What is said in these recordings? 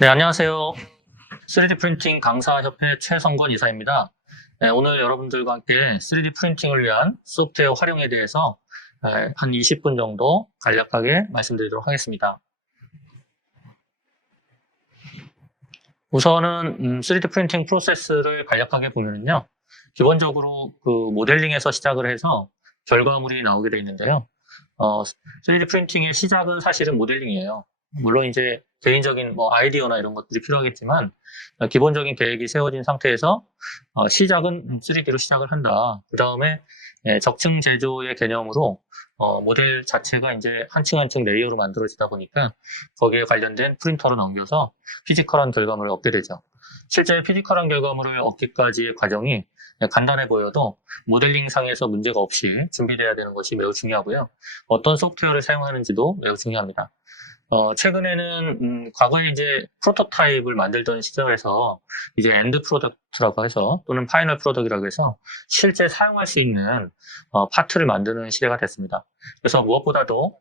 네, 안녕하세요. 3D 프린팅 강사협회 최성건 이사입니다. 네, 오늘 여러분들과 함께 3D 프린팅을 위한 소프트웨어 활용에 대해서 한 20분 정도 간략하게 말씀드리도록 하겠습니다. 우선은 3D 프린팅 프로세스를 간략하게 보면요. 기본적으로 그 모델링에서 시작을 해서 결과물이 나오게 되어 있는데요. 3D 프린팅의 시작은 사실은 모델링이에요. 물론 이제 개인적인 뭐 아이디어나 이런 것들이 필요하겠지만 기본적인 계획이 세워진 상태에서 시작은 3D로 시작을 한다. 그 다음에 적층 제조의 개념으로 모델 자체가 이제 한 층 한 층 레이어로 만들어지다 보니까 거기에 관련된 프린터로 넘겨서 피지컬한 결과물을 얻게 되죠. 실제 피지컬한 결과물을 얻기까지의 과정이 간단해 보여도 모델링 상에서 문제가 없이 준비돼야 되는 것이 매우 중요하고요. 어떤 소프트웨어를 사용하는지도 매우 중요합니다. 최근에는 과거에 이제 프로토타입을 만들던 시절에서 이제 엔드 프로덕트라고 해서 또는 파이널 프로덕트라고 해서 실제 사용할 수 있는 파트를 만드는 시대가 됐습니다. 그래서 무엇보다도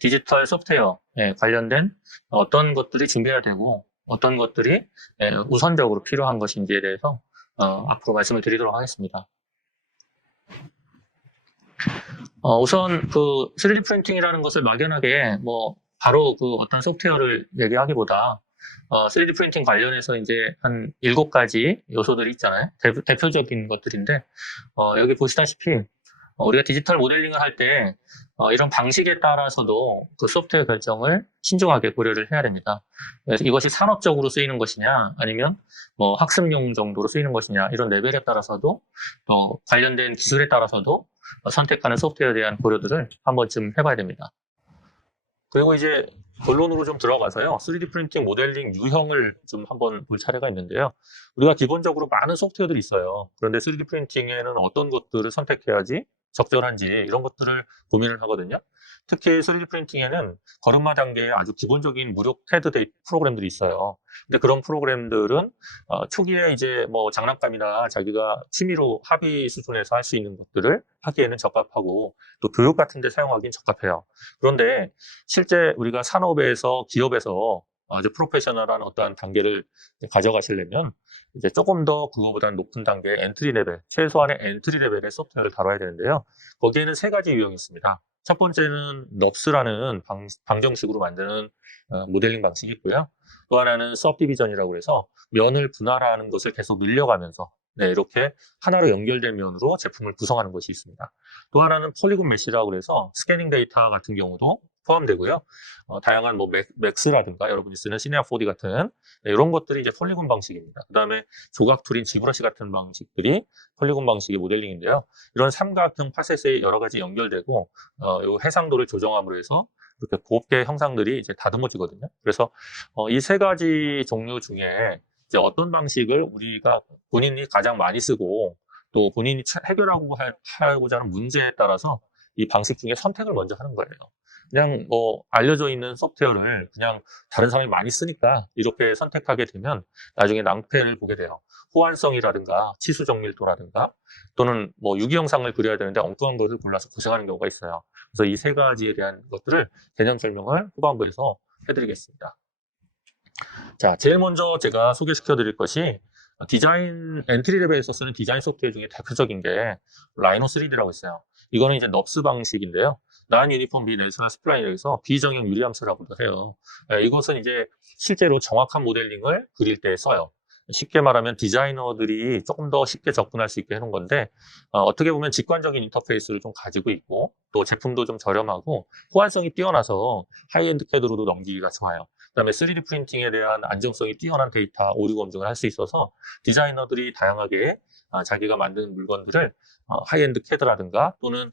디지털 소프트웨어에 관련된 어떤 것들이 준비해야 되고 어떤 것들이 우선적으로 필요한 것인지에 대해서 앞으로 말씀을 드리도록 하겠습니다. 우선 그 3D 프린팅이라는 것을 막연하게 뭐 바로 그 어떤 소프트웨어를 얘기하기보다 3D 프린팅 관련해서 이제 한 7가지 요소들이 있잖아요. 대표적인 것들인데 여기 보시다시피 우리가 디지털 모델링을 할 때 이런 방식에 따라서도 그 소프트웨어 결정을 신중하게 고려를 해야 됩니다. 그래서 이것이 산업적으로 쓰이는 것이냐 아니면 뭐 학습용 정도로 쓰이는 것이냐 이런 레벨에 따라서도 또 관련된 기술에 따라서도 선택하는 소프트웨어에 대한 고려들을 한 번쯤 해봐야 됩니다. 그리고 이제 본론으로 좀 들어가서요. 3D 프린팅 모델링 유형을 좀 한번 볼 차례가 있는데요. 우리가 기본적으로 많은 소프트웨어들이 있어요. 그런데 3D 프린팅에는 어떤 것들을 선택해야지 적절한지 이런 것들을 고민을 하거든요. 특히 3D 프린팅에는 걸음마 단계에 아주 기본적인 무료 CAD 데이터 프로그램들이 있어요. 근데 그런 프로그램들은 초기에 이제 뭐 장난감이나 자기가 취미로 합의 수준에서 할 수 있는 것들을 하기에는 적합하고 또 교육 같은 데 사용하기는 적합해요. 그런데 실제 우리가 산업에서 기업에서 아주 프로페셔널한 어떠한 단계를 가져가시려면 이제 조금 더 그거보다는 높은 단계의 엔트리 레벨, 최소한의 엔트리 레벨의 소프트웨어를 다뤄야 되는데요. 거기에는 3가지 유형이 있습니다. 첫 번째는 넙스라는 방정식으로 만드는 모델링 방식이 있고요. 또 하나는 서브디비전이라고 해서 면을 분할하는 것을 계속 늘려가면서 이렇게 하나로 연결된 면으로 제품을 구성하는 것이 있습니다. 또 하나는 폴리곤 메시라고 해서 스캐닝 데이터 같은 경우도 포함되고요. 다양한 뭐 맥스라든가 여러분이 쓰는 시네아 4D 같은 이런 것들이 이제 폴리곤 방식입니다. 그 다음에 조각 툴인 지브러시 같은 방식들이 폴리곤 방식의 모델링인데요. 이런 삼각형 파셋에 여러 가지 연결되고 요 해상도를 조정함으로 해서 이렇게 곱게 형상들이 이제 다듬어지거든요. 그래서 이 3가지 종류 중에 이제 어떤 방식을 우리가 본인이 가장 많이 쓰고 또 본인이 하고자 하는 문제에 따라서 이 방식 중에 선택을 먼저 하는 거예요. 그냥 뭐 알려져 있는 소프트웨어를 그냥 다른 사람이 많이 쓰니까 이렇게 선택하게 되면 나중에 낭패를 보게 돼요. 호환성이라든가 치수 정밀도라든가 또는 뭐 유기영상을 그려야 되는데 엉뚱한 것을 골라서 고생하는 경우가 있어요. 그래서 이 3가지에 대한 것들을 개념 설명을 후반부에서 해드리겠습니다. 자, 제일 먼저 제가 소개시켜 드릴 것이 디자인, 엔트리 레벨에서 쓰는 디자인 소프트웨어 중에 대표적인 게 라이노 3D라고 있어요. 이거는 이제 넙스 방식인데요. 난 유니폼 비 넬스나 스플라인에서 비정형 유리함수라고도 해요. 이것은 이제 실제로 정확한 모델링을 그릴 때 써요. 쉽게 말하면 디자이너들이 조금 더 쉽게 접근할 수 있게 해놓은 건데 어떻게 보면 직관적인 인터페이스를 좀 가지고 있고 또 제품도 좀 저렴하고 호환성이 뛰어나서 하이엔드 캐드로도 넘기기가 좋아요. 그다음에 3D 프린팅에 대한 안정성이 뛰어난 데이터 오류 검증을 할 수 있어서 디자이너들이 다양하게 자기가 만든 물건들을 하이엔드 캐드라든가 또는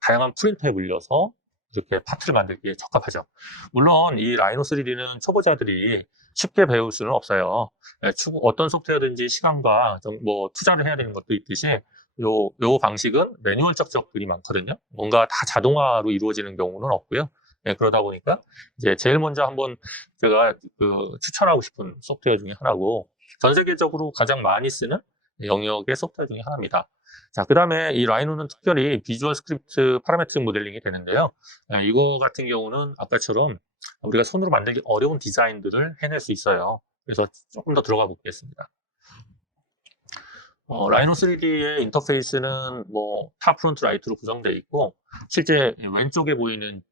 다양한 프린터에 물려서 이렇게 파트를 만들기에 적합하죠. 물론 이 라이노 3D는 초보자들이 쉽게 배울 수는 없어요. 어떤 소프트웨어든지 시간과 좀 뭐 투자를 해야 되는 것도 있듯이 요 방식은 매뉴얼적 적들이 많거든요. 뭔가 다 자동화로 이루어지는 경우는 없고요. 그러다 보니까 이제 제일 먼저 한번 제가 그 추천하고 싶은 소프트웨어 중에 하나고 전 세계적으로 가장 많이 쓰는 영역의 소프트웨어 중에 하나입니다. 자, 그 다음에 이 라이노는 특별히 비주얼 스크립트 파라메트릭 모델링이 되는데요. 이거 같은 경우는 아까처럼 우리가 손으로 만들기 어려운 디자인들을 해낼 수 있어요. 그래서 조금 더 들어가 보겠습니다. 라이노 3D의 인터페이스는 뭐 탑, 프론트, 라이트로 구성되어 있고, 실제 왼쪽에 보이는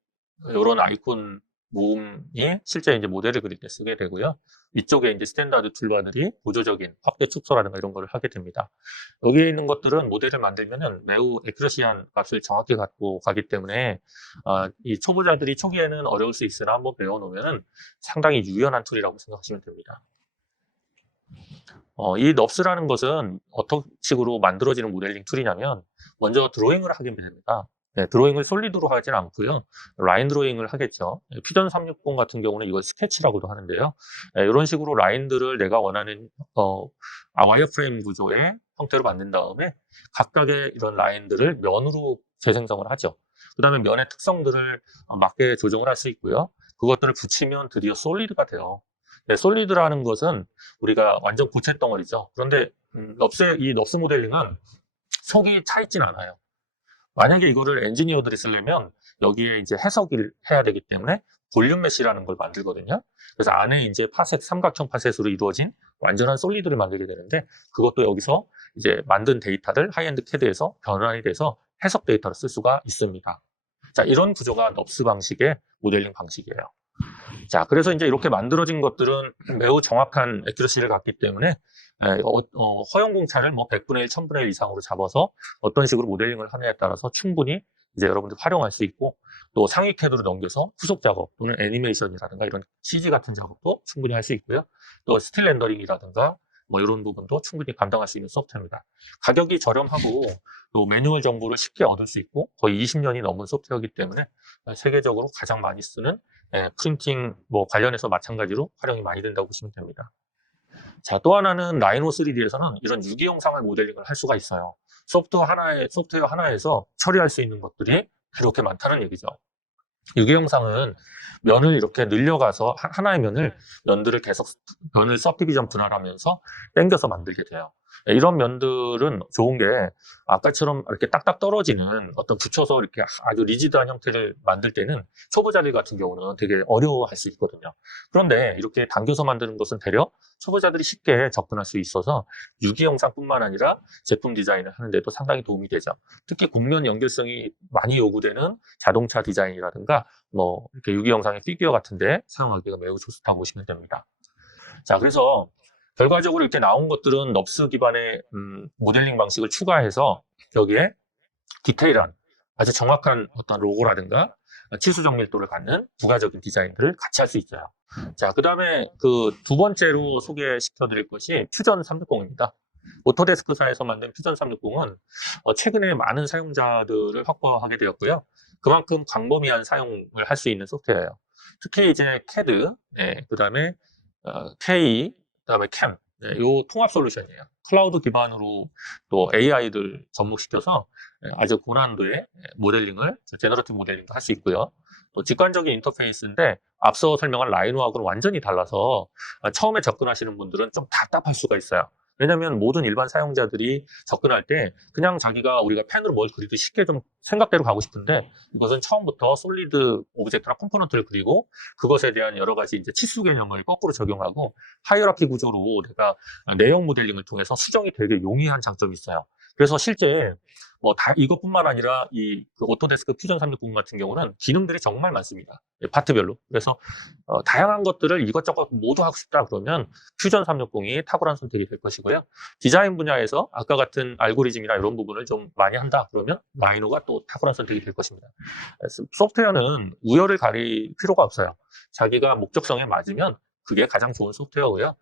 이런 아이콘 모음이 실제 이제 모델을 그릴 때 쓰게 되고요. 위쪽에 이제 스탠다드 툴바들이 보조적인 확대 축소라든가 이런 걸 하게 됩니다. 여기에 있는 것들은 모델을 만들면은 매우 애큐러시한 값을 정확히 갖고 가기 때문에 이 초보자들이 초기에는 어려울 수 있으나 한번 배워놓으면은 상당히 유연한 툴이라고 생각하시면 됩니다. 이 넙스라는 것은 어떤 식으로 만들어지는 모델링 툴이냐면 먼저 드로잉을 하게 됩니다. 네, 드로잉을 솔리드로 하진 않고요. 라인 드로잉을 하겠죠. 퓨전 360 같은 경우는 이걸 스케치라고도 하는데요. 네, 이런 식으로 라인들을 내가 원하는 와이어프레임 구조의 형태로 만든 다음에 각각의 이런 라인들을 면으로 재생성을 하죠. 그 다음에 면의 특성들을 맞게 조정을 할 수 있고요. 그것들을 붙이면 드디어 솔리드가 돼요. 네, 솔리드라는 것은 우리가 완전 고체 덩어리죠. 그런데 이 넙스 모델링은 속이 차 있진 않아요. 만약에 이거를 엔지니어들이 쓰려면 여기에 이제 해석을 해야 되기 때문에 볼륨 메시라는 걸 만들거든요. 그래서 안에 이제 파셋, 삼각형 파셋으로 이루어진 완전한 솔리드를 만들게 되는데 그것도 여기서 이제 만든 데이터를 하이엔드 캐드에서 변환이 돼서 해석 데이터로 쓸 수가 있습니다. 자, 이런 구조가 넙스 방식의 모델링 방식이에요. 자, 그래서 이제 이렇게 만들어진 것들은 매우 정확한 애큐러시를 갖기 때문에 허용 공차를 뭐 100분의 1, 1000분의 1 이상으로 잡아서 어떤 식으로 모델링을 하느냐에 따라서 충분히 이제 여러분들 활용할 수 있고 또 상위 캐드로 넘겨서 후속 작업 또는 애니메이션이라든가 이런 CG 같은 작업도 충분히 할 수 있고요. 또 스틸 렌더링이라든가 뭐 이런 부분도 충분히 감당할 수 있는 소프트웨어입니다. 가격이 저렴하고 또 매뉴얼 정보를 쉽게 얻을 수 있고 거의 20년이 넘은 소프트웨어이기 때문에 세계적으로 가장 많이 쓰는 프린팅 뭐 관련해서 마찬가지로 활용이 많이 된다고 보시면 됩니다. 자, 또 하나는 라이노 3D에서는 이런 유기 영상을 모델링을 할 수가 있어요. 소프트웨어 하나에서 처리할 수 있는 것들이 그렇게 많다는 얘기죠. 유기 영상은 면을 이렇게 늘려가서 하나의 면들을 계속 면을 서브디비전 분할하면서 당겨서 만들게 돼요. 이런 면들은 좋은 게 아까처럼 이렇게 딱딱 떨어지는 어떤 붙여서 이렇게 아주 리지드한 형태를 만들 때는 초보자들 같은 경우는 되게 어려워할 수 있거든요. 그런데 이렇게 당겨서 만드는 것은 되려 초보자들이 쉽게 접근할 수 있어서 유기 영상뿐만 아니라 제품 디자인을 하는데도 상당히 도움이 되죠. 특히 곡면 연결성이 많이 요구되는 자동차 디자인이라든가 뭐 이렇게 유기 영상의 피규어 같은데 사용하기가 매우 좋다고 보시면 됩니다. 자, 그래서 결과적으로 이렇게 나온 것들은 넙스 기반의 모델링 방식을 추가해서 여기에 디테일한 아주 정확한 어떤 로고라든가 치수 정밀도를 갖는 부가적인 디자인들을 같이 할 수 있어요. 자, 그 다음에 그 두 번째로 소개시켜 드릴 것이 퓨전 360입니다. 오토데스크사에서 만든 퓨전 360은 최근에 많은 사용자들을 확보하게 되었고요. 그만큼 광범위한 사용을 할 수 있는 소프트웨어예요. 특히 이제 CAD, 그 다음에 K, 그 다음에 캠, 요 통합 솔루션이에요. 클라우드 기반으로 또 AI를 접목시켜서 아주 고난도의 모델링을, 제너러티브 모델링도 할 수 있고요. 또 직관적인 인터페이스인데 앞서 설명한 라이노하고는 완전히 달라서 처음에 접근하시는 분들은 좀 답답할 수가 있어요. 왜냐하면 모든 일반 사용자들이 접근할 때 그냥 자기가 우리가 펜으로 뭘 그리도 쉽게 좀 생각대로 가고 싶은데 이것은 처음부터 솔리드 오브젝트나 컴포넌트를 그리고 그것에 대한 여러 가지 이제 치수 개념을 거꾸로 적용하고 하이어라키 구조로 내가 내용 모델링을 통해서 수정이 되게 용이한 장점이 있어요. 그래서 실제 뭐 다 이것뿐만 아니라 그 오토데스크 퓨전 360 같은 경우는 기능들이 정말 많습니다. 파트별로. 그래서 다양한 것들을 이것저것 모두 하고 싶다 그러면 퓨전 360이 탁월한 선택이 될 것이고요. 디자인 분야에서 아까 같은 알고리즘이나 이런 부분을 좀 많이 한다 그러면 라이노가 또 탁월한 선택이 될 것입니다. 소프트웨어는 우열을 가릴 필요가 없어요. 자기가 목적성에 맞으면 그게 가장 좋은 소프트웨어고요.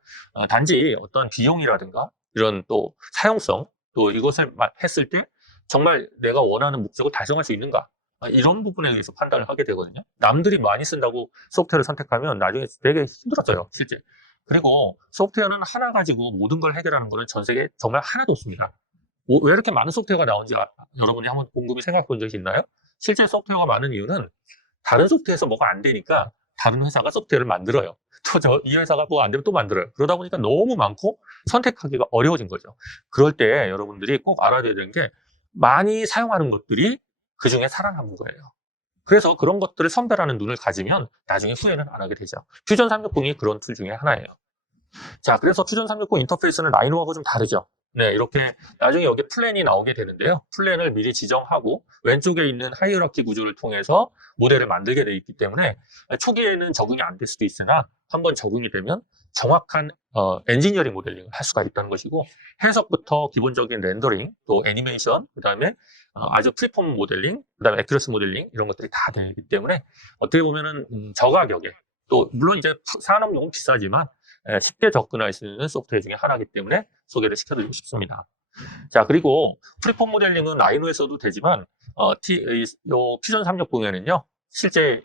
단지 어떤 비용이라든가 이런 또 사용성 또 이것을 했을 때 정말 내가 원하는 목적을 달성할 수 있는가 이런 부분에 의해서 판단을 하게 되거든요. 남들이 많이 쓴다고 소프트웨어를 선택하면 나중에 되게 힘들어져요, 실제. 그리고 소프트웨어는 하나 가지고 모든 걸 해결하는 거는 전 세계에 정말 하나도 없습니다. 왜 이렇게 많은 소프트웨어가 나온지 여러분이 한번 곰곰이 생각해 본 적이 있나요? 실제 소프트웨어가 많은 이유는 다른 소프트웨어에서 뭐가 안 되니까 다른 회사가 소프트웨어를 만들어요. 또 이 회사가 뭐 안 되면 또 만들어요. 그러다 보니까 너무 많고 선택하기가 어려워진 거죠. 그럴 때 여러분들이 꼭 알아야 되는 게 많이 사용하는 것들이 그 중에 살아남은 거예요. 그래서 그런 것들을 선별하는 눈을 가지면 나중에 후회는 안 하게 되죠. 퓨전 360이 그런 툴 중에 하나예요. 자, 그래서 퓨전 360 인터페이스는 라이노하고 좀 다르죠. 네, 이렇게 나중에 여기 플랜이 나오게 되는데요. 플랜을 미리 지정하고 왼쪽에 있는 하이어라키 구조를 통해서 모델을 만들게 되어 있기 때문에 초기에는 적응이 안 될 수도 있으나 한번 적응이 되면 정확한 엔지니어링 모델링을 할 수가 있다는 것이고, 해석부터 기본적인 렌더링, 또 애니메이션, 그다음에 아주 프리폼 모델링, 그다음에 애큐러시 모델링 이런 것들이 다 되기 때문에 어떻게 보면은 저가격에, 또 물론 이제 산업용은 비싸지만 쉽게 접근할 수 있는 소프트웨어 중에 하나이기 때문에 소개를 시켜드리고 싶습니다. 자, 그리고 프리폼 모델링은 라이노에서도 되지만 요 퓨전 360에는요 실제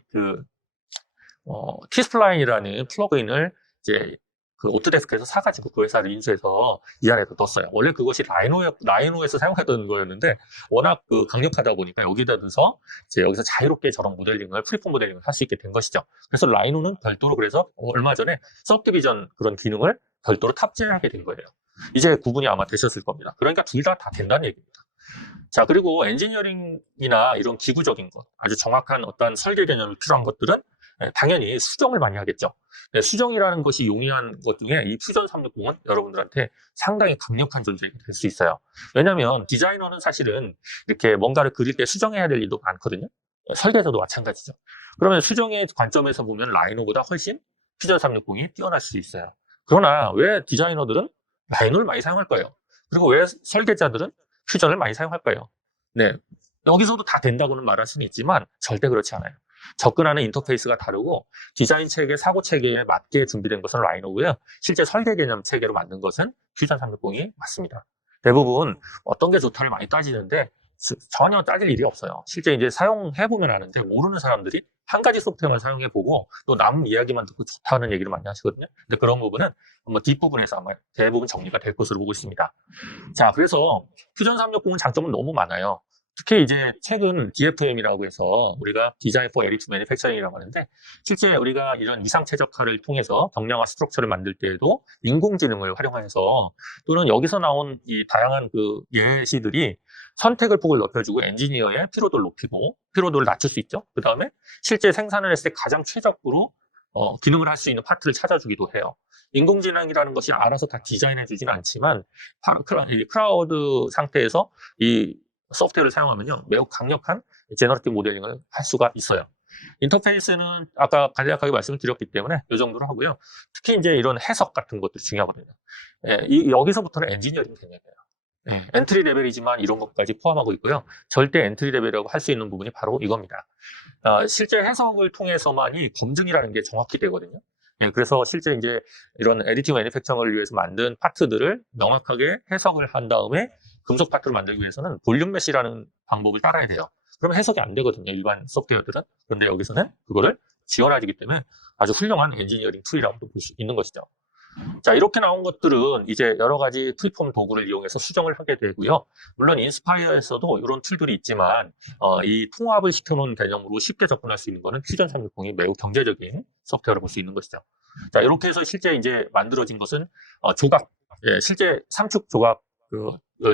티스플라인이라는 플러그인을 이제 그 오토데스크에서 사가지고 그 회사를 인수해서 이 안에서 넣었어요. 원래 그것이 라이노에서 사용하던 거였는데 워낙 강력하다 보니까 여기다 넣어서 이제 여기서 자유롭게 저런 모델링을, 프리폼 모델링을 할 수 있게 된 것이죠. 그래서 라이노는 별도로, 그래서 얼마 전에 서브디비전 그런 기능을 별도로 탑재하게 된 거예요. 이제 구분이 아마 되셨을 겁니다. 그러니까 둘 다 된다는 얘기입니다. 자, 그리고 엔지니어링이나 이런 기구적인 것, 아주 정확한 어떤 설계 개념이 필요한 것들은 당연히 수정을 많이 하겠죠. 수정이라는 것이 용이한 것 중에 이 퓨전 360은 여러분들한테 상당히 강력한 존재가 될 수 있어요. 왜냐하면 디자이너는 사실은 이렇게 뭔가를 그릴 때 수정해야 될 일도 많거든요. 설계에서도 마찬가지죠. 그러면 수정의 관점에서 보면 라이노보다 훨씬 퓨전 360이 뛰어날 수 있어요. 그러나 왜 디자이너들은 라이노를 많이 사용할 거예요? 그리고 왜 설계자들은 퓨전을 많이 사용할 거예요? 네, 여기서도 다 된다고는 말할 수는 있지만 절대 그렇지 않아요. 접근하는 인터페이스가 다르고 디자인 체계, 사고 체계에 맞게 준비된 것은 라이노고요. 실제 설계 개념 체계로 만든 것은 퓨전 360이 맞습니다. 대부분 어떤 게 좋다를 많이 따지는데 전혀 따질 일이 없어요. 실제 이제 사용해보면 아는데, 모르는 사람들이 한 가지 소프트웨어만 사용해보고 또 남 이야기만 듣고 좋다는 얘기를 많이 하시거든요. 근데 그런 부분은 뒷부분에서 아마 대부분 정리가 될 것으로 보고 있습니다. 자, 그래서 퓨전 360은 장점은 너무 많아요. 특히 이제 최근 DFM이라고 해서 우리가 디자인 포 에디트 매니팩처링이라고 하는데, 실제 우리가 이런 이상 최적화를 통해서 경량화 스트럭처를 만들 때에도 인공지능을 활용해서, 또는 여기서 나온 이 다양한 예시들이 선택을 폭을 높여주고 엔지니어의 피로도를 높이고 피로도를 낮출 수 있죠. 그 다음에 실제 생산을 했을 때 가장 최적으로 기능을 할 수 있는 파트를 찾아주기도 해요. 인공지능이라는 것이 알아서 다 디자인해주진 않지만 클라우드 상태에서 이 소프트웨어를 사용하면요 매우 강력한 제너러티브 모델링을 할 수가 있어요. 인터페이스는 아까 간략하게 말씀을 드렸기 때문에 이 정도로 하고요. 특히 이제 이런 해석 같은 것들이 중요하거든요. 여기서부터는 엔지니어링 개념이에요. 엔트리 레벨이지만 이런 것까지 포함하고 있고요. 절대 엔트리 레벨이라고 할 수 있는 부분이 바로 이겁니다. 실제 해석을 통해서만이 검증이라는 게 정확히 되거든요. 그래서 실제 이제 이런 에디팅 매니팩처링을 위해서 만든 파트들을 명확하게 해석을 한 다음에 금속 파트를 만들기 위해서는 볼륨 메시라는 방법을 따라야 돼요. 그러면 해석이 안 되거든요, 일반 소프트웨어들은. 그런데 여기서는 그거를 지원하기 때문에 아주 훌륭한 엔지니어링 툴이라고 볼 수 있는 것이죠. 자, 이렇게 나온 것들은 이제 여러 가지 프리폼 도구를 이용해서 수정을 하게 되고요. 물론 인스파이어에서도 이런 툴들이 있지만 이 통합을 시켜놓은 개념으로 쉽게 접근할 수 있는 거는 퓨전 360이 매우 경제적인 소프트웨어로 볼 수 있는 것이죠. 자, 이렇게 해서 실제 이제 만들어진 것은 조각, 실제 3축 조각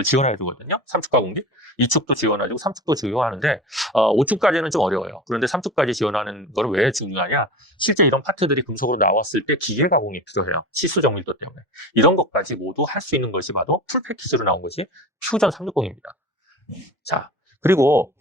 지원해 주거든요. 3축 가공기. 2축도 지원하고 3축도 지원하는데 5축까지는 좀 어려워요. 그런데 3축까지 지원하는 거는 왜 중요하냐? 실제 이런 파트들이 금속으로 나왔을 때 기계 가공이 필요해요. 치수 정밀도 때문에. 이런 것까지 모두 할 수 있는 것이 바로 풀 패키지로 나온 것이 퓨전 360입니다. 자, 그리고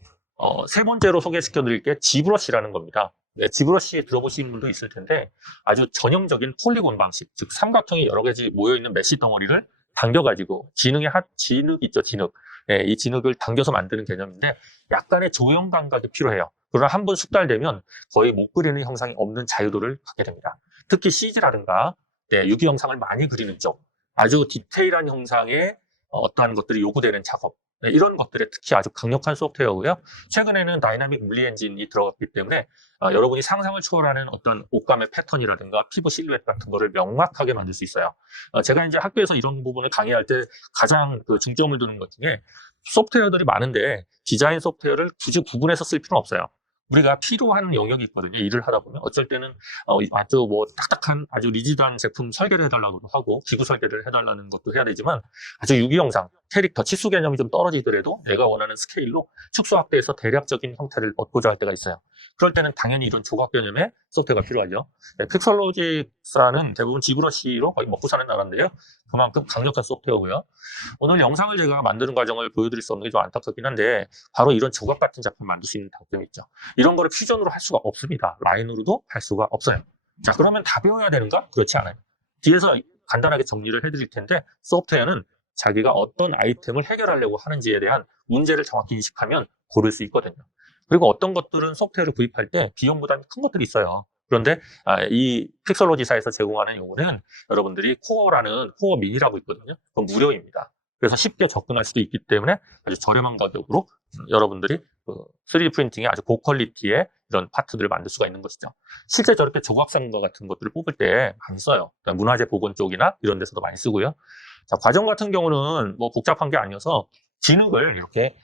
세 번째로 소개시켜 드릴 게 지브러시라는 겁니다. 네, 지브러시 들어보신 분도 있을 텐데 아주 전형적인 폴리곤 방식, 즉 삼각형이 여러 가지 모여있는 메쉬 덩어리를 당겨가지고 진흙 있죠, 진흙. 네, 이 진흙을 당겨서 만드는 개념인데 약간의 조형 감각이 필요해요. 그러나 한번 숙달되면 거의 못 그리는 형상이 없는 자유도를 갖게 됩니다. 특히 CG라든가 유기 형상을 많이 그리는 쪽, 아주 디테일한 형상의 어떠한 것들이 요구되는 작업, 이런 것들에 특히 아주 강력한 소프트웨어고요. 최근에는 다이나믹 물리 엔진이 들어갔기 때문에 여러분이 상상을 초월하는 어떤 옷감의 패턴이라든가 피부 실루엣 같은 거를 명확하게 만들 수 있어요. 제가 이제 학교에서 이런 부분을 강의할 때 가장 중점을 두는 것 중에, 소프트웨어들이 많은데 디자인 소프트웨어를 굳이 구분해서 쓸 필요는 없어요. 우리가 필요한 영역이 있거든요. 일을 하다 보면 어쩔 때는 아주 뭐 딱딱한 아주 리지드한 제품 설계를 해달라고도 하고 기구 설계를 해달라는 것도 해야 되지만 아주 유기영상 캐릭터 치수 개념이 좀 떨어지더라도 내가 원하는 스케일로 축소 확대해서 대략적인 형태를 얻고자 할 때가 있어요. 그럴 때는 당연히 이런 조각 개념의 소프트웨어가 필요하죠. 네, 픽설로직스라는 대부분 지브러시로 거의 먹고 사는 나라인데요. 그만큼 강력한 소프트웨어고요. 오늘 영상을 제가 만드는 과정을 보여드릴 수 없는 게 좀 안타깝긴 한데 바로 이런 조각 같은 작품 만들 수 있는 장점이 있죠. 이런 거를 퓨전으로 할 수가 없습니다. 라인으로도 할 수가 없어요. 자, 그러면 다 배워야 되는가? 그렇지 않아요. 뒤에서 간단하게 정리를 해드릴 텐데 소프트웨어는 자기가 어떤 아이템을 해결하려고 하는지에 대한 문제를 정확히 인식하면 고를 수 있거든요. 그리고 어떤 것들은 소프트웨어를 구입할 때 비용 부담이 큰 것들이 있어요. 그런데 이 픽설로지사에서 제공하는 요구는 여러분들이 코어 미니라고 있거든요. 그건 무료입니다. 그래서 쉽게 접근할 수도 있기 때문에 아주 저렴한 가격으로 여러분들이 3D 프린팅의 아주 고퀄리티의 이런 파트들을 만들 수가 있는 것이죠. 실제 저렇게 조각상과 같은 것들을 뽑을 때 많이 써요. 그러니까 문화재 복원 쪽이나 이런 데서도 많이 쓰고요. 자, 과정 같은 경우는 뭐 복잡한 게 아니어서 진흙을 이렇게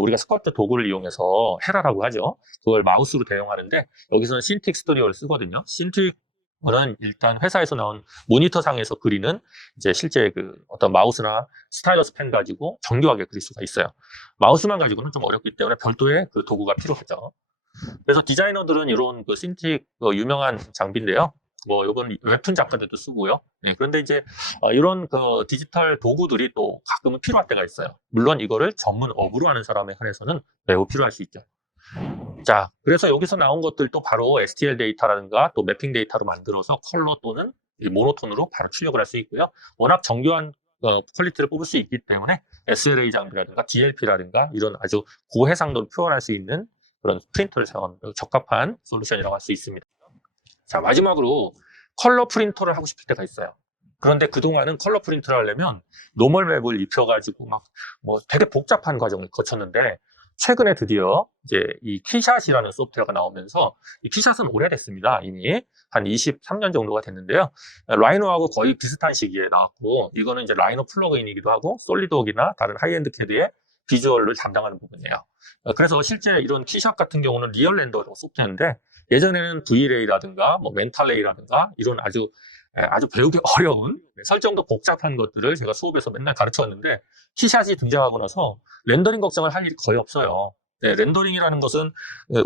우리가 스컬프트 도구를 이용해서 헤라라고 하죠. 그걸 마우스로 대용하는데 여기서는 신틱 스튜디오를 쓰거든요. 신틱은 일단 회사에서 나온 모니터상에서 그리는 이제 실제 그 어떤 마우스나 스타일러스 펜 가지고 정교하게 그릴 수가 있어요. 마우스만 가지고는 좀 어렵기 때문에 별도의 그 도구가 필요하죠. 그래서 디자이너들은 이런 그 신틱 유명한 장비인데요. 뭐 이건 웹툰 작가들도 쓰고요. 네, 그런데 이제 이런 그 디지털 도구들이 또 가끔은 필요할 때가 있어요. 물론 이거를 전문 업으로 하는 사람에 한해서는 매우 필요할 수 있죠. 자, 그래서 여기서 나온 것들도 바로 STL 데이터라든가 또 매핑 데이터로 만들어서 컬러 또는 모노톤으로 바로 출력을 할 수 있고요. 워낙 정교한 퀄리티를 뽑을 수 있기 때문에 SLA 장비라든가 DLP라든가 이런 아주 고해상도를 표현할 수 있는 그런 프린터를 사용하는 적합한 솔루션이라고 할 수 있습니다. 자, 마지막으로 컬러 프린터를 하고 싶을 때가 있어요. 그런데 그동안은 컬러 프린터를 하려면 노멀 맵을 입혀가지고 막 뭐 되게 복잡한 과정을 거쳤는데 최근에 드디어 이제 이 키샷이라는 소프트웨어가 나오면서 이 키샷은 오래됐습니다. 이미 한 23년 정도가 됐는데요. 라이노하고 거의 비슷한 시기에 나왔고 이거는 이제 라이노 플러그인이기도 하고 솔리드웍이나 다른 하이엔드 CAD의 비주얼을 담당하는 부분이에요. 그래서 실제 이런 키샷 같은 경우는 리얼 렌더 소프트웨어인데 예전에는 V레이라든가 뭐 멘탈레이라든가 이런 아주 배우기 어려운 설정도 복잡한 것들을 제가 수업에서 맨날 가르쳤는데 키샷이 등장하고 나서 렌더링 걱정을 할 일이 거의 없어요. 네, 렌더링이라는 것은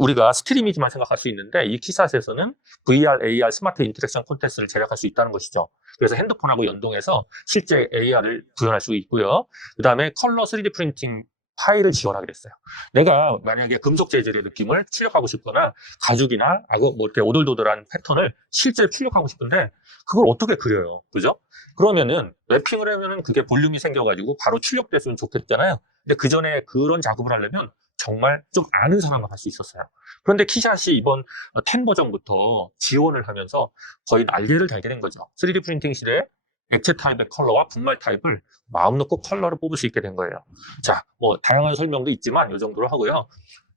우리가 스틸 이미지만 생각할 수 있는데 이 키샷에서는 VR, AR, 스마트 인터랙션 콘텐츠를 제작할 수 있다는 것이죠. 그래서 핸드폰하고 연동해서 실제 AR을 구현할 수 있고요. 그 다음에 컬러 3D 프린팅 파일을 지원하게 됐어요. 내가 만약에 금속 재질의 느낌을 출력하고 싶거나 가죽이나 뭐 이렇게 오돌도돌한 패턴을 실제 출력하고 싶은데 그걸 어떻게 그려요? 그죠? 그러면은 랩핑을 하면은 그게 볼륨이 생겨가지고 바로 출력됐으면 좋겠잖아요. 근데 그 전에 그런 작업을 하려면 정말 좀 아는 사람만 할 수 있었어요. 그런데 키샷이 이번 10 버전부터 지원을 하면서 거의 난리를 달게 된 거죠. 3D 프린팅실에 액체 타입의 컬러와 분말 타입을 마음 놓고 컬러를 뽑을 수 있게 된 거예요. 자, 뭐 다양한 설명도 있지만 이 정도로 하고요.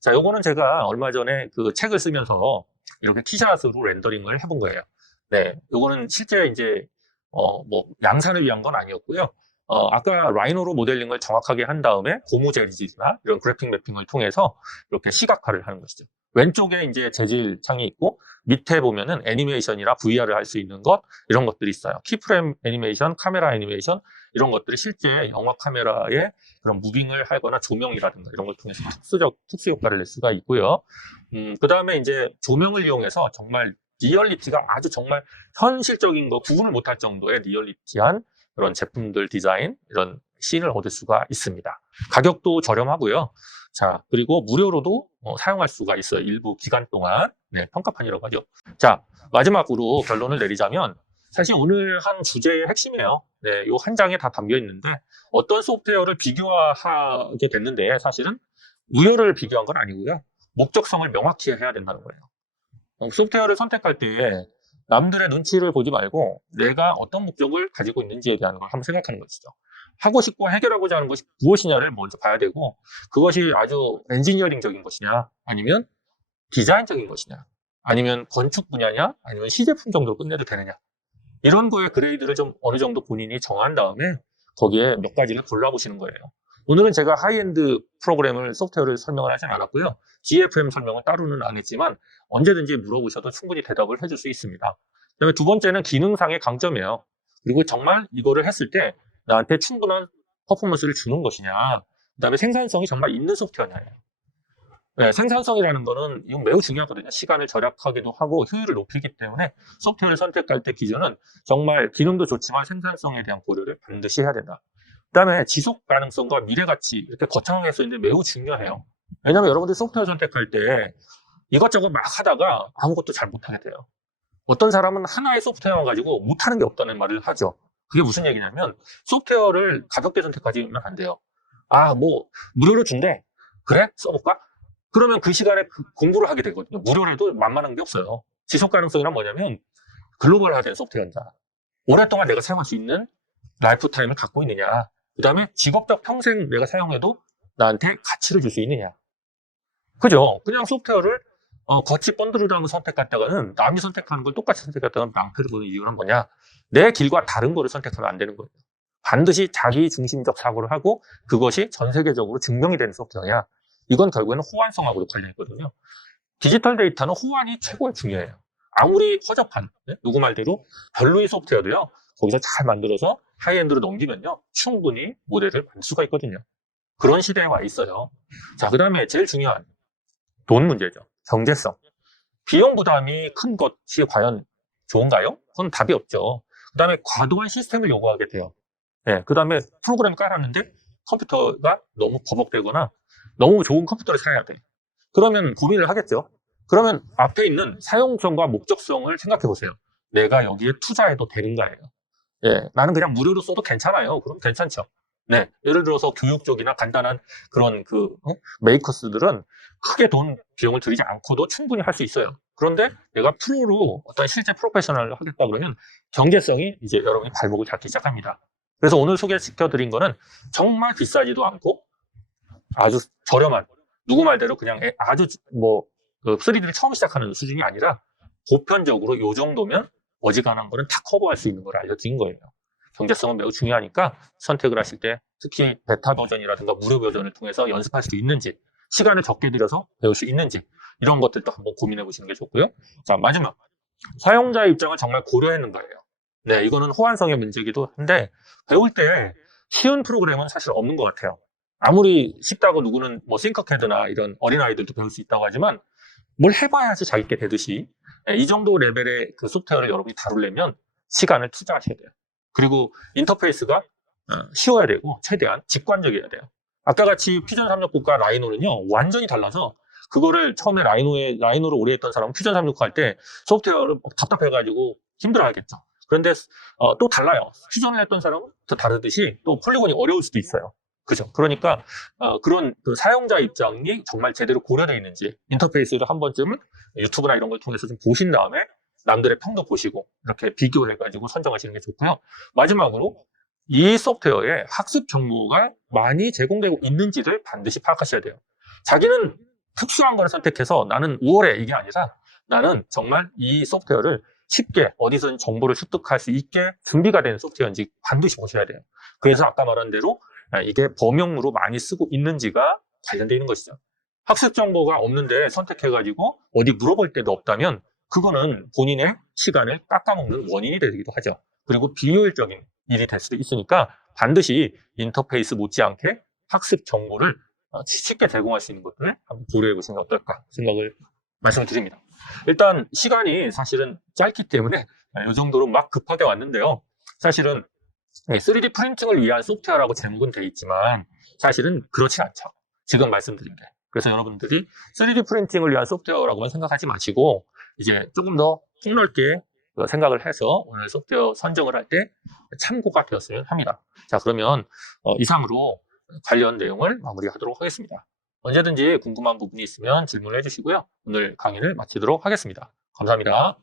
자, 요거는 제가 얼마 전에 그 책을 쓰면서 이렇게 키샷으로 렌더링을 해본 거예요. 네, 요거는 실제 이제 뭐 양산을 위한 건 아니었고요. 아까 라이노로 모델링을 정확하게 한 다음에 고무 재질이나 이런 그래픽 매핑을 통해서 이렇게 시각화를 하는 것이죠. 왼쪽에 이제 재질 창이 있고 밑에 보면은 애니메이션이나 VR을 할 수 있는 것 이런 것들이 있어요. 키프레임 애니메이션, 카메라 애니메이션 이런 것들이 실제 영화 카메라에 그런 무빙을 하거나 조명이라든가 이런 걸 통해서 특수 효과를 낼 수가 있고요. 그 다음에 이제 조명을 이용해서 정말 리얼리티가 아주 정말 현실적인 거 구분을 못할 정도의 리얼리티한 그런 제품들 디자인 이런 씬을 얻을 수가 있습니다. 가격도 저렴하고요. 자, 그리고 무료로도 사용할 수가 있어요. 일부 기간 동안. 네, 평가판이라고 하죠. 자, 마지막으로 결론을 내리자면 사실 오늘 한 주제의 핵심이에요. 네, 요 한 장에 다 담겨 있는데 어떤 소프트웨어를 비교하게 됐는데 사실은 우열을 비교한 건 아니고요. 목적성을 명확히 해야 된다는 거예요. 소프트웨어를 선택할 때 남들의 눈치를 보지 말고 내가 어떤 목적을 가지고 있는지에 대한 걸 한번 생각하는 것이죠. 하고 싶고 해결하고자 하는 것이 무엇이냐를 먼저 봐야 되고 그것이 아주 엔지니어링적인 것이냐 아니면 디자인적인 것이냐 아니면 건축 분야냐 아니면 시제품 정도로 끝내도 되느냐 이런 거에 그레이드를 좀 어느 정도 본인이 정한 다음에 거기에 몇 가지를 골라보시는 거예요. 오늘은 제가 하이엔드 프로그램을, 소프트웨어를 설명을 하진 않았고요. GFM 설명을 따로는 안 했지만 언제든지 물어보셔도 충분히 대답을 해줄 수 있습니다. 그다음에 두 번째는 기능상의 강점이에요. 그리고 정말 이거를 했을 때 나한테 충분한 퍼포먼스를 주는 것이냐. 그다음에 생산성이 정말 있는 소프트웨어냐. 네, 생산성이라는 거는 이건 매우 중요하거든요. 시간을 절약하기도 하고 효율을 높이기 때문에 소프트웨어를 선택할 때 기준은 정말 기능도 좋지만 생산성에 대한 고려를 반드시 해야 된다. 그다음에 지속 가능성과 미래 가치 이렇게 거창하게 써 있는데 매우 중요해요. 왜냐하면 여러분들 소프트웨어 선택할 때 이것저것 막 하다가 아무것도 잘 못하게 돼요. 어떤 사람은 하나의 소프트웨어만 가지고 못하는 게 없다는 말을 하죠. 그게 무슨 얘기냐면 소프트웨어를 가볍게 선택하지는 안 돼요. 아, 뭐 무료로 준대. 그래? 써볼까? 그러면 그 시간에 공부를 하게 되거든요. 무료로 해도 만만한 게 없어요. 지속 가능성이란 뭐냐면 글로벌화된 소프트웨어입니다. 오랫동안 내가 사용할 수 있는 라이프 타임을 갖고 있느냐. 그 다음에 직업적 평생 내가 사용해도 나한테 가치를 줄 수 있느냐. 그죠? 그냥 소프트웨어를 겉이 번드르다는 거 선택했다가는 남이 선택하는 걸 똑같이 선택했다가 낭패를 보는 이유는 뭐냐? 내 길과 다른 거를 선택하면 안 되는 거예요. 반드시 자기 중심적 사고를 하고 그것이 전 세계적으로 증명이 되는 소프트웨어야. 이건 결국에는 호환성하고도 관련있거든요. 디지털 데이터는 호환이 최고의 중요해요. 아무리 허접한, 누구 말대로 별로의 소프트웨어도요, 거기서 잘 만들어서 하이엔드로 넘기면요, 충분히 모델을 만들 수가 있거든요. 그런 시대에 와 있어요. 자, 그 다음에 제일 중요한 돈 문제죠. 경제성. 비용 부담이 큰 것이 과연 좋은가요? 그건 답이 없죠. 그 다음에 과도한 시스템을 요구하게 돼요. 네, 그 다음에 프로그램을 깔았는데 컴퓨터가 너무 버벅대거나 너무 좋은 컴퓨터를 사야 돼. 그러면 고민을 하겠죠. 그러면 앞에 있는 사용성과 목적성을 생각해 보세요. 내가 여기에 투자해도 되는가예요. 예, 나는 그냥 무료로 써도 괜찮아요. 그럼 괜찮죠. 네, 예를 들어서 교육 쪽이나 간단한 그런 메이커스들은 크게 돈 비용을 들이지 않고도 충분히 할 수 있어요. 그런데 내가 프로로 어떤 실제 프로페셔널을 하겠다 그러면 경제성이 이제 여러분이 발목을 잡기 시작합니다. 그래서 오늘 소개시켜드린 거는 정말 비싸지도 않고 아주 저렴한, 누구 말대로 그냥 아주 3D를 처음 시작하는 수준이 아니라 보편적으로 이 정도면 어지간한 거는 다 커버할 수 있는 걸 알려드린 거예요. 경제성은 매우 중요하니까 선택을 하실 때 특히 베타 버전이라든가 무료 버전을 통해서 연습할 수 있는지, 시간을 적게 들여서 배울 수 있는지 이런 것들도 한번 고민해 보시는 게 좋고요. 자, 마지막, 사용자의 입장을 정말 고려하는 거예요. 네, 이거는 호환성의 문제이기도 한데 배울 때 쉬운 프로그램은 사실 없는 것 같아요. 아무리 쉽다고 누구는 싱커캐드나 이런 어린아이들도 배울 수 있다고 하지만 뭘 해봐야지 자기게 되듯이 이 정도 레벨의 그 소프트웨어를 여러분이 다루려면 시간을 투자하셔야 돼요. 그리고 인터페이스가 쉬워야 되고 최대한 직관적이어야 돼요. 아까 같이 퓨전 369과 라이노는요 완전히 달라서 그거를 처음에 라이노로 오래 했던 사람은 퓨전 369 할 때 소프트웨어를 답답해가지고 힘들어하겠죠. 그런데 또 달라요. 퓨전을 했던 사람은 더 다르듯이 또 폴리곤이 어려울 수도 있어요. 그죠? 그러니까 그런 그 사용자 입장이 정말 제대로 고려되어 있는지 인터페이스를 한 번쯤은 유튜브나 이런 걸 통해서 좀 보신 다음에 남들의 평도 보시고 이렇게 비교해가지고 선정하시는 게 좋고요. 마지막으로 이 소프트웨어에 학습 정보가 많이 제공되고 있는지를 반드시 파악하셔야 돼요. 자기는 특수한 걸 선택해서 나는 5월에 이게 아니라 나는 정말 이 소프트웨어를 쉽게 어디서든 정보를 습득할 수 있게 준비가 된 소프트웨어인지 반드시 보셔야 돼요. 그래서 아까 말한 대로 이게 범용으로 많이 쓰고 있는지가 관련되어 있는 것이죠. 학습 정보가 없는데 선택해가지고 어디 물어볼 데도 없다면 그거는 본인의 시간을 깎아먹는 원인이 되기도 하죠. 그리고 비효율적인 일이 될 수도 있으니까 반드시 인터페이스 못지않게 학습 정보를 쉽게 제공할 수 있는 것들을 한번 고려해 보시는 게 어떨까 생각을 말씀을 드립니다. 일단 시간이 사실은 짧기 때문에 이 정도로 막 급하게 왔는데요. 사실은 3D 프린팅을 위한 소프트웨어라고 제목은 되어 있지만 사실은 그렇지 않죠. 지금 말씀드린 게. 그래서 여러분들이 3D 프린팅을 위한 소프트웨어라고만 생각하지 마시고 이제 조금 더 폭넓게 생각을 해서 오늘 소프트웨어 선정을 할 때 참고가 되었으면 합니다. 자, 그러면 이상으로 관련 내용을 마무리하도록 하겠습니다. 언제든지 궁금한 부분이 있으면 질문을 해주시고요. 오늘 강의를 마치도록 하겠습니다. 감사합니다.